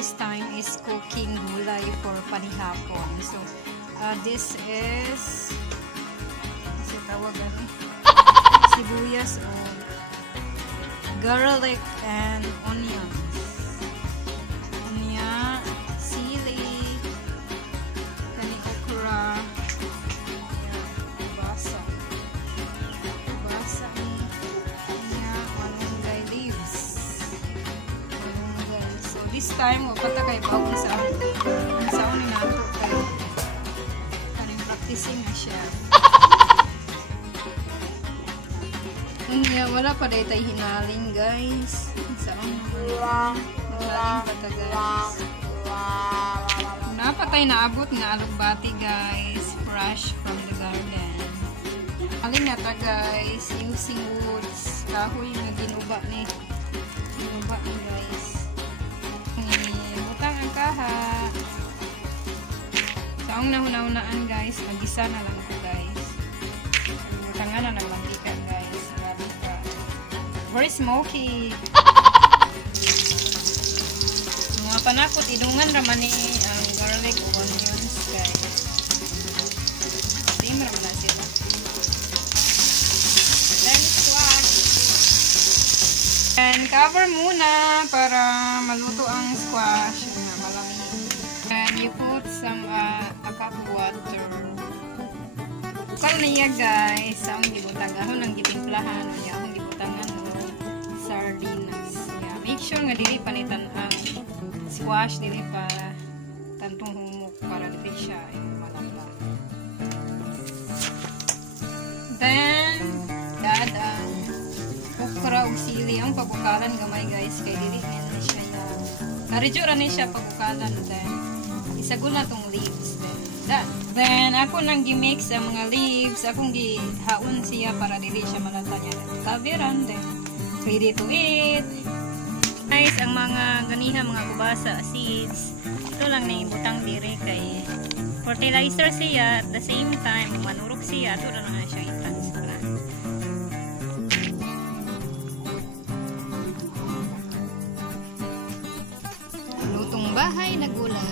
this time is cooking gulay for panihapon. So, this is tawag ano? Sibuyas o garlic and onions. Onion, sili, kani okra, basa niya, malunggay leaves. Malunggay. So this time, wapata kay bawang saan ni nato kay kaning practicing na siya. Wala pa dahil tayo hinaling guys. Saan naman? Hinaling pa ta guys. Napa tayo naabot nga alugbati guys. Fresh from the garden. Haling na ta guys. Using woods. Kahoy nga ginuba ni. Ginuba ni guys. Butang ang kaha. Saong nahuna-hunaan guys. Nagisa na lang ko guys. Butangan na nagmantika guys. Very smoky. Mga panakot, idungan raman ni ang garlic o onions guys. Same raman na sila. Then squash. And cover muna para maluto ang squash. Malamig. And you put some a cup of water. Bukal niya guys. Sa ang gibutagahon ang gitimplahan. Ang gibutangan sardinas. Yeah. Make sure nga dili panitan ang squash dili pa tantong humok para dili siya malamba. Then add ang okra ug sili ang pabukalan gamay guys kay dili na siya na naridyo ra ni siya pabukalan. Then isagol na tong leaves then ako nang gi-mix ang mga leaves akong gihaon siya para dili siya malata niya kaveran. Then ready to eat. Guys, ang mga ganiha, mga gubasa, seeds, ito lang na ibutang diri kay fertilizer siya at the same time, manurok siya, ito na nga siya i-transfer. Lutong bahay na gulay.